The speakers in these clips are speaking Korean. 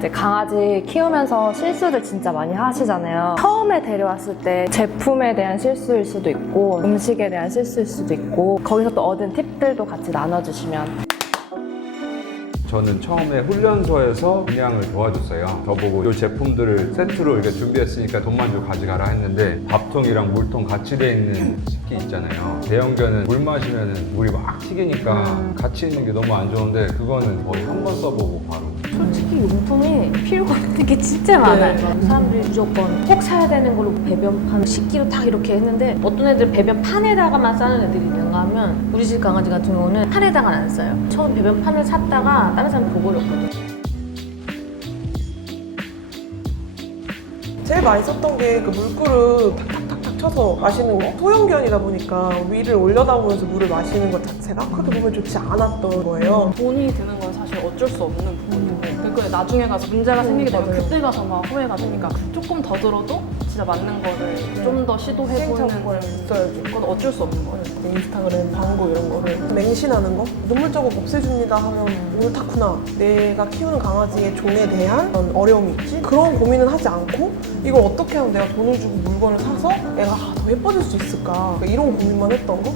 이제 강아지 키우면서 실수들 진짜 많이 하시잖아요. 처음에 데려왔을 때 제품에 대한 실수일 수도 있고 음식에 대한 실수일 수도 있고 거기서 또 얻은 팁들도 같이 나눠주시면. 저는 처음에 훈련소에서 분양을 도와줬어요. 저보고 이 제품들을 세트로 이렇게 준비했으니까 돈만 주고 가져가라 했는데 밥통이랑 물통 같이 돼 있는 식기 있잖아요. 대형견은 물 마시면 물이 막 튀기니까 같이 있는 게 너무 안 좋은데 그거는 거의 한 번 써보고 바로. 솔직히 용품이 필요가 없는 게 진짜 많아요. 사람들이 무조건 꼭 사야 되는 걸로 배변판 식기로 딱 이렇게 했는데 어떤 애들 배변판에다가만 싸는 애들이 있는가 하면 우리 집 강아지 같은 경우는 판에다가 안 써요. 처음 배변판을 샀다가 다른 사람 보고 그랬거든. 제일 많이 썼던 게 그 물그릇 탁탁탁탁 쳐서 마시는 거. 소형견이다 보니까 위를 올려다보면서 물을 마시는 것 자체가 그렇게 몸에 좋지 않았던 거예요. 돈이 드는 건 사실 어쩔 수 없는 부분이고 그러니까 나중에 가서 문제가 생기게 되면 맞아요. 그때 가서 막 후회가 되니까 조금 더 들어도 진짜 맞는 거를 좀 더 시도해보는 시행착오가 있어야죠. 건 어쩔 수 없는 거예요. 인스타그램 광고 이런 거를 맹신하는 거? 눈물 자국 없애줍니다 하면 옳다구나. 내가 키우는 강아지의 종에 대한 그런 어려움이 있지? 그런 고민은 하지 않고 이걸 어떻게 하면 내가 돈을 주고 물건을 사서 애가 더 예뻐질 수 있을까? 그러니까 이런 고민만 했던 거?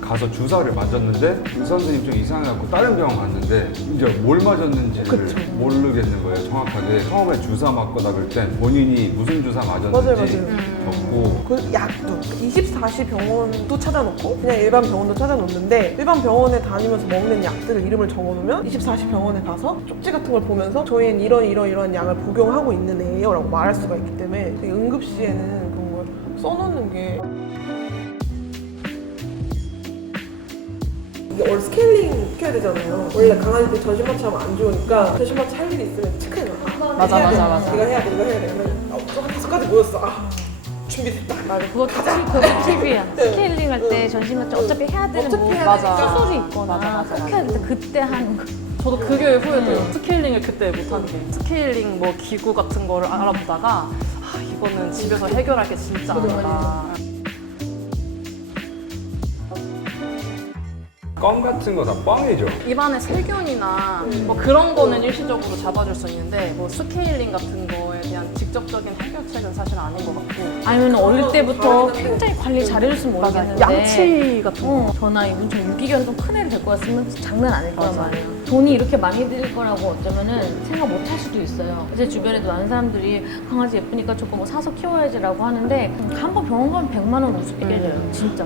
가서 주사를 맞았는데 의사 선생님 좀 이상해갖고 다른 병원 갔는데 이제 뭘 맞았는지를 그쵸. 모르겠는 거예요. 정확하게 처음에 주사 맞고 나갈 땐 본인이 무슨 주사 맞아요, 맞았는지 맞아요. 적고 그 약도 24시 병원도 찾아놓고 그냥 일반 병원도 찾아놓는데 일반 병원에 다니면서 먹는 약들을 이름을 적어놓으면 24시 병원에 가서 쪽지 같은 걸 보면서 저희는 이런 약을 복용하고 있는 애예요 라고 말할 수가 있기 때문에 되게 응급시에는 그런 걸 써놓는 게 이게 원래 스케일링 시켜야 되잖아요. 원래 강아지들 전신마취 하면 안 좋으니까 전신마취 할 일이 있으면 체크해놔. 맞아, 해야 돼. 맞아, 맞아. 이거 해야 돼, 이거 해야 돼. 그러면 한 5가지 모였어. 준비됐다. 맞아, 그거 팁이야. 스케일링 할 때 전신마취 어차피 해야 되는 어차피 뭐 해야 맞아. 수술이 있거나 맞아. 꼭 해야 되는데 그때 하는 거. 저도 그게 후회돼요. 스케일링을 그때 못한 게 스케일링 뭐 기구 같은 거를 알아보다가 이거는 집에서 해결할 게 진짜 아니다. 껌 같은 거 다 뻥이죠. 입안에 세균이나 뭐 그런 거는 일시적으로 잡아줄 수 있는데 뭐 스케일링 같은 거에 대한 직접적인 해결책은 사실 아닌 것 같고 아니면 어릴 때부터 굉장히 관리 잘해줬으면 모르겠는데 양치 같은 거 전화 이분처 유기견 좀 큰 애를 데리고 왔으면 장난 아닐 거란 맞아. 말이에요. 돈이 이렇게 많이 들 거라고 어쩌면은 생각 못 할 수도 있어요. 제 주변에도 많은 사람들이 강아지 예쁘니까 조금 뭐 사서 키워야지라고 하는데 한 번 병원 가면 100만 원 우습게 깨져요. 진짜.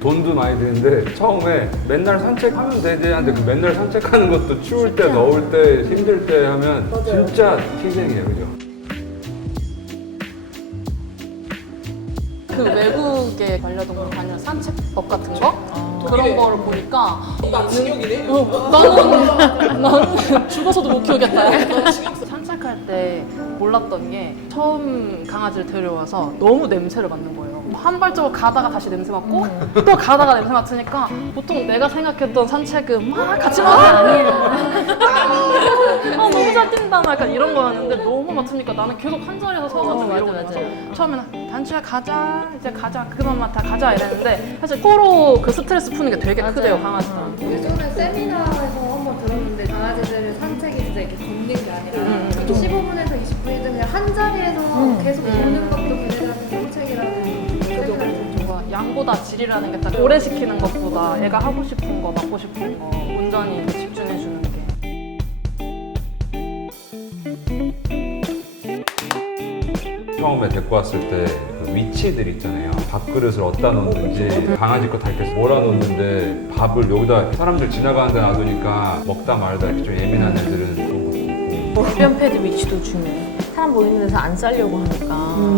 돈도 많이 드는데 처음에 맨날 산책하면 되지 하는데 그 맨날 산책하는 것도 추울 때, 더울 때, 힘들 때 하면 맞아요. 진짜 희생이에요, 그죠? 그 외국에 반려동물 다니는 산책법 같은 거 그런 거를 보니까 나 징역이네? 나는 죽어서도 못 키우겠다. 산책할 때 몰랐던 게 처음 강아지를 데려와서 너무 냄새를 맡는 거예요. 한 발자국 가다가 다시 냄새 맡고 또 가다가 냄새 맡으니까 보통 내가 생각했던 산책은 막 같이 맡으면 너무 잘 뛴다 막 약간 이런 거였는데 너무 맡으니까 나는 계속 한 자리에서 서가지고 맞아, 이러고 맞아. 있어서 처음에는 단추야 가자 이제 가자 그만 맡아 가자 이랬는데 사실 코로 그 스트레스 푸는 게 되게 크대요 강아지들한테. 예전에 세미나에서 한번 들었는데 강아지들 산책이 진짜 이렇게 걷는 게 아니라 15분에서 20분이든 그냥 한 자리에서 계속 걷는 것도 걔네들한테 산책이라는 생각을 좀 뭔가 양보다 질이라는 게 딱 오래 시키는 것보다 애가 하고 싶은 거 맡고 싶은 거 온전히 집중해 주는 게 처음에 데리고 왔을 때 그 위치들 있잖아요. 밥그릇을 어디다 놓는지 강아지 거 다 이렇게 몰아놓는데 밥을 여기다 사람들 지나가는 데 놔두니까 먹다 말다 이렇게 좀 예민한 애들은 그런 것도 있고 배변 패드 위치도 중요해. 사람 보이는 데서 안 싸려고 하니까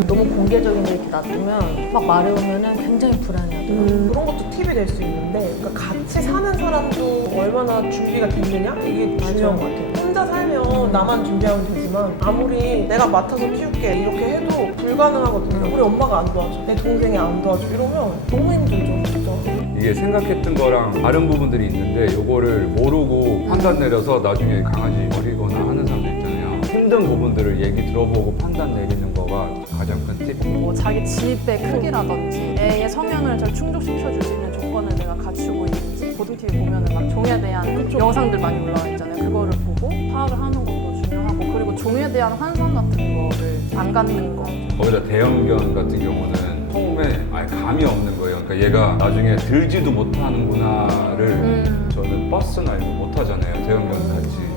너무 공개적인 데 이렇게 놔두면 막 마려우면 굉장히 불안해하더라고요. 그런 것도 팁이 될 수 있는데 그러니까 같이 사는 사람도 얼마나 준비가 됐느냐 이게 중요한 것 같아요. 혼자 살면 나만 준비하면 되지만 아무리 내가 맡아서 키울게 이렇게 해도 불가능하거든요. 우리 엄마가 안 도와줘, 내 동생이 안 도와줘 이러면 너무 힘들죠 진짜. 이게 생각했던 거랑 다른 부분들이 있는데 요거를 모르고 판단 내려서 나중에 강아지 버리거나 하는 사람들 있잖아요. 힘든 부분들을 얘기 들어보고 판단 내리는 거가 가장 큰 팁. 뭐 자기 집의 크기라든지 애의 성향을 잘 충족시켜줄 수 있는 조건을 내가 갖추고 있는지 보통 TV 보면은 막 종에 대한 영상들 많이 올라와 있잖아요. 그거를 보고 파악을 하는 것도 중요하고 그리고 종에 대한 환상 같은 거를 안 갖는 거. 거기다 대형견 같은 경우는 처음에 아예 감이 없는 거예요. 그러니까 얘가 나중에 들지도 못하는구나를 저는 버스나 이거 못하잖아요. 대형견 같이.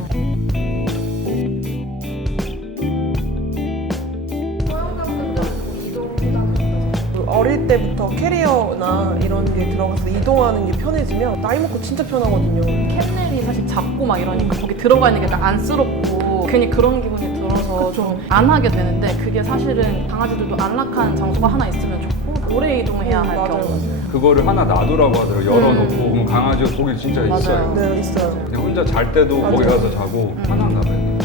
소형견들은 이동 부담이 어릴 때부터 캐리어나 이런 게 들어가서 이동하는 게 편해지면 나이 먹고 진짜 편하거든요. 캔넬이 사실 작고 막 이러니까 거기 들어가 있는 게 약간 안쓰럽고 괜히 그런 기분이 들어서 좀 안 하게 되는데 그게 사실은 강아지들도 안락한 장소가 하나 있으면 좋고 오래 이동해야 할 맞아요, 경우 맞아요. 그거를 하나 놔두라고 하더라고요. 열어놓고 그럼 강아지가 거기 진짜 있어요. 네, 있어요. 그냥 혼자 잘 때도 맞아요. 거기 가서 자고 편한가 봐요.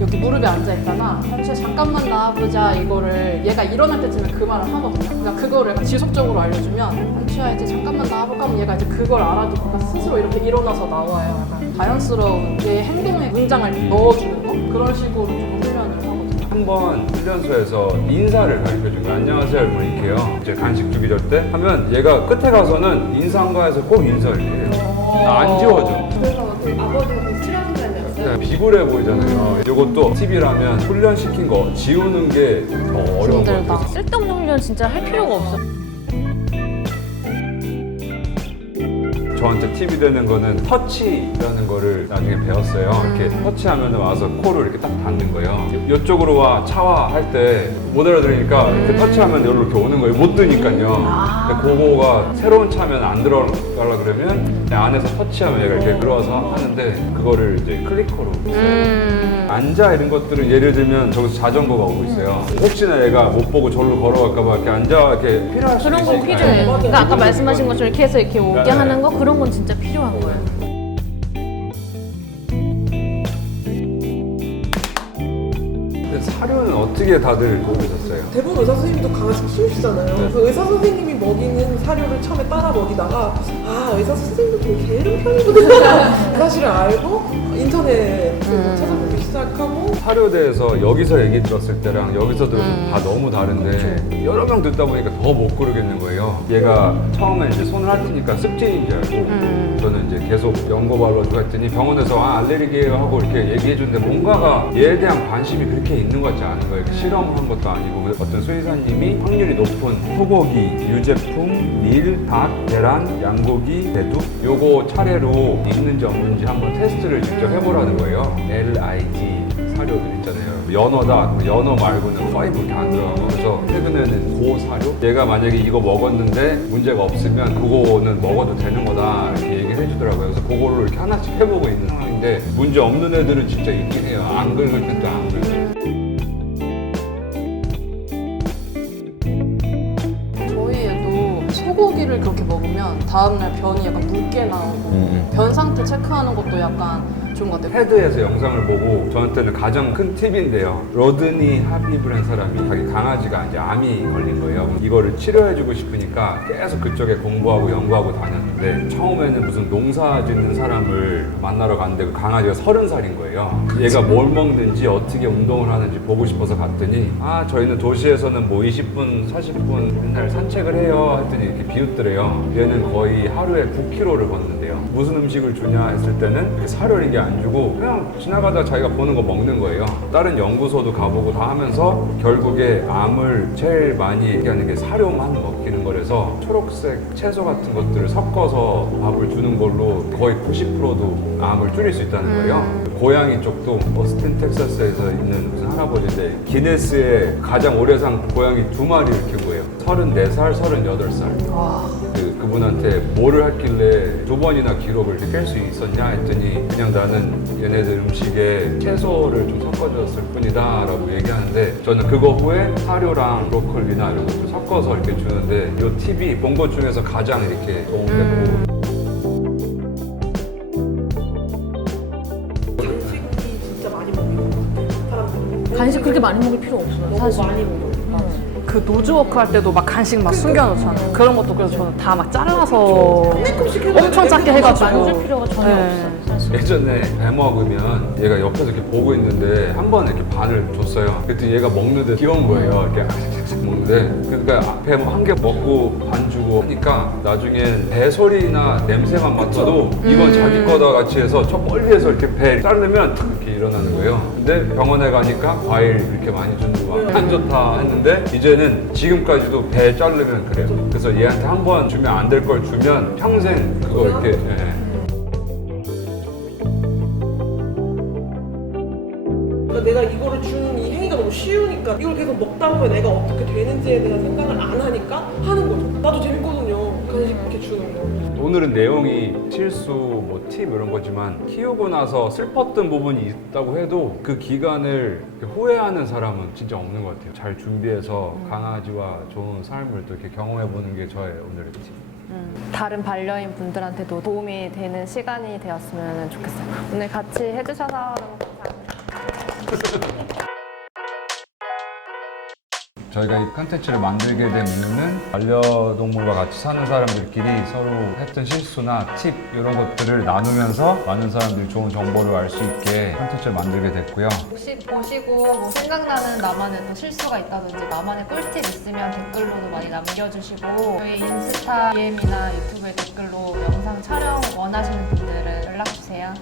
여기 무릎에 앉아있잖아. 현주야 잠깐만 나와보자 이거를 얘가 일어날 때쯤에 그 말을 하거든요. 그러니까 그거를 약간 지속적으로 알려주면 현주야 이제 잠깐만 나와볼까 하면 얘가 이제 그걸 알아듣고 스스로 이렇게 일어나서 나와요. 약간 자연스러운 얘 행동에 문장을 넣어주는 거? 그런 식으로 좀 훈련을 하거든요. 한번 훈련소에서 인사를 가르쳐준 거예요. 안녕하세요. 뭐 이렇게요. 이제 간식 주기 줄 때 하면 얘가 끝에 가서는 인사한가에서 꼭 인사를 해요. 안 지워져. 그래서 그 아버지가 되게 싫어하는 사람이었어요. 비굴해 보이잖아요. 이것도 팁이라면 훈련시킨 거 지우는 게 더 어려운 것 같아요. 쓸데없는 훈련 진짜 할 필요가 없어. 저한테 팁이 되는 거는 터치라는 거를 나중에 배웠어요. 이렇게 터치하면 와서 코를 이렇게 딱 닿는 거예요. 이쪽으로 와, 차와 할 때 못 알아들으니까 이렇게 터치하면 여기로 이렇게 오는 거예요. 못 드니까요. 근데 그거가 새로운 차면 안 들어가려 그러면 그냥 안에서 터치하면 얘가 이렇게 들어와서 하는데 그거를 이제 클리커로 앉아 이런 것들은 예를 들면 저기서 자전거가 오고 있어요. 혹시나 얘가 못 보고 절로 걸어갈까봐 이렇게 앉아 이렇게 필요할 수도 그런 거 있으니까. 필요해. 그러니까 아까 말씀하신 것처럼 이렇게 해서 이렇게 오게 네. 하는 거 그런 건 진짜 필요한 거예요. 근데 사료는 어떻게 다들 먹으셨어요? 대부분 의사 선생님도 강아지 키우시잖아요. 그래서 의사 선생님이 먹이는 사료를 처음에 따라 먹이다가 아 의사 선생님도 좀 게으른 편이구나 그 사실을 알고 인터넷 찾아보기 시작하고 사료대에서 여기서 얘기 들었을 때랑 여기서 들으면 다 너무 다른데 여러 명 듣다 보니까 더 못 고르겠는 거예요. 얘가 처음에 이제 손을 핥으니까 습진인 줄 알고 저는 이제 계속 연고 발라주고 했더니 병원에서 아 알레르기예요 하고 이렇게 얘기해 주는데 뭔가가 얘에 대한 관심이 그렇게 있는 것 같지 않은 거예요. 이렇게 실험을 한 것도 아니고 어떤 수의사님이 확률이 높은 소고기, 유제품, 밀, 닭, 계란, 양고기, 대두 요거 차례로 있는지 없는지 한번 테스트를 직접 해보라는 거예요. LIG 사료들 있잖아요. 연어다. 그럼 연어 말고는 거의 그렇게 안 들어가고 그래서 최근에는 고사료? 얘가 만약에 이거 먹었는데 문제가 없으면 그거는 먹어도 되는 거다 이렇게 얘기를 해주더라고요. 그래서 그거를 이렇게 하나씩 해보고 있는 상황인데 문제 없는 애들은 진짜 있긴 해요. 안 긁을 때도 안 긁을. 저희 애도 소고기를 그렇게 먹으면 다음날 변이 약간 묽게 나오고 변 상태 체크하는 것도 약간 좋은 것 같아요. 헤드에서 영상을 보고 저한테는 가장 큰 팁인데요. 로드니 하비브라는 사람이 자기 강아지가 이제 암이 걸린 거예요. 이거를 치료해주고 싶으니까 계속 그쪽에 공부하고 연구하고 다녔는데 처음에는 무슨 농사 짓는 사람을 만나러 갔는데 그 강아지가 30살인 거예요. 얘가 뭘 먹는지 어떻게 운동을 하는지 보고 싶어서 갔더니 아 저희는 도시에서는 뭐 20분, 40분 맨날 산책을 해요 했더니 이렇게 비웃더래요. 얘는 거의 하루에 9km를 걷는데요. 무슨 음식을 주냐 했을 때는 이렇게 사료를 이게 안 주고 그냥 지나가다 자기가 보는 거 먹는 거예요. 다른 연구소도 가보고 다 하면서 결국에 암을 제일 많이 얘기하는 게 사료만 먹이는 거라서 초록색 채소 같은 것들을 섞어서 밥을 주는 걸로 거의 90%도 암을 줄일 수 있다는 거예요. 고양이 쪽도 어스틴 텍사스에서 있는 무슨 할아버지인데 기네스에 가장 오래 산 고양이 2마리를 키운 거예요. 34살, 38살. 그분한테 뭐를 했길래 2번이나 기록을 이렇게 깰 수 있었냐 했더니 그냥 나는 얘네들 음식에 채소를 좀 섞어줬을 뿐이다 라고 얘기하는데 저는 그거 후에 사료랑 브로콜리나 이런 것도 섞어서 이렇게 주는데 이 팁이 본 것 중에서 가장 이렇게 도움되고 간식이 진짜 많이 먹이는 것 같아요. 사람들이 간식 그렇게 많이 먹을 필요 없어요. 너무 사실. 많이 먹어요. 그 노즈워크 할 때도 막 간식 막 숨겨놓잖아요. 그런 것도 그래서 저는 다 막 잘라서 엄청 작게 해가지고 만질 필요가 전혀 없어요. 사실. 예전에 배 먹으면 얘가 옆에서 이렇게 보고 있는데 한 번 이렇게 반을 줬어요. 그랬더니 얘가 먹는데 귀여운 거예요. 이렇게 싹싹 먹는데. 그러니까 앞에 한 개 먹고 반 주고 하니까 나중엔 배 소리나 냄새만 맡아도 이건 자기 거다 같이 해서 저 멀리에서 이렇게 배 자르면 탁 이렇게 일어나는 거예요. 근데 병원에 가니까 과일 이렇게 많이 주는 거 안 좋다 했는데 이제는 지금까지도 배 자르면 그래요. 그래서 얘한테 한 번 주면 안 될 걸 주면 평생 그거 이렇게 그러니까 내가 이거를 주는 이 행위가 너무 쉬우니까 이걸 계속 먹다 보면 내가 어떻게 되는지에 대한 생각을 안 하니까 하는 거죠. 나도 재밌거든요. 간식 이렇게 주는 거. 오늘은 내용이 실수, 뭐 팁 이런 거지만 키우고 나서 슬펐던 부분이 있다고 해도 그 기간을 후회하는 사람은 진짜 없는 것 같아요. 잘 준비해서 강아지와 좋은 삶을 또 이렇게 경험해 보는 게 저의 오늘의 팁. 다른 반려인 분들한테도 도움이 되는 시간이 되었으면 좋겠어요. 오늘 같이 해주셔서 너무 감사합니다. 저희가 이 컨텐츠를 만들게 된 이유는 반려동물과 같이 사는 사람들끼리 서로 했던 실수나 팁 이런 것들을 나누면서 많은 사람들이 좋은 정보를 알 수 있게 컨텐츠를 만들게 됐고요. 혹시 보시고 뭐 생각나는 나만의 또 실수가 있다든지 나만의 꿀팁 있으면 댓글로도 많이 남겨주시고 저희 인스타 DM이나 유튜브에 댓글로 영상 촬영 원하시는 분들은 연락주세요.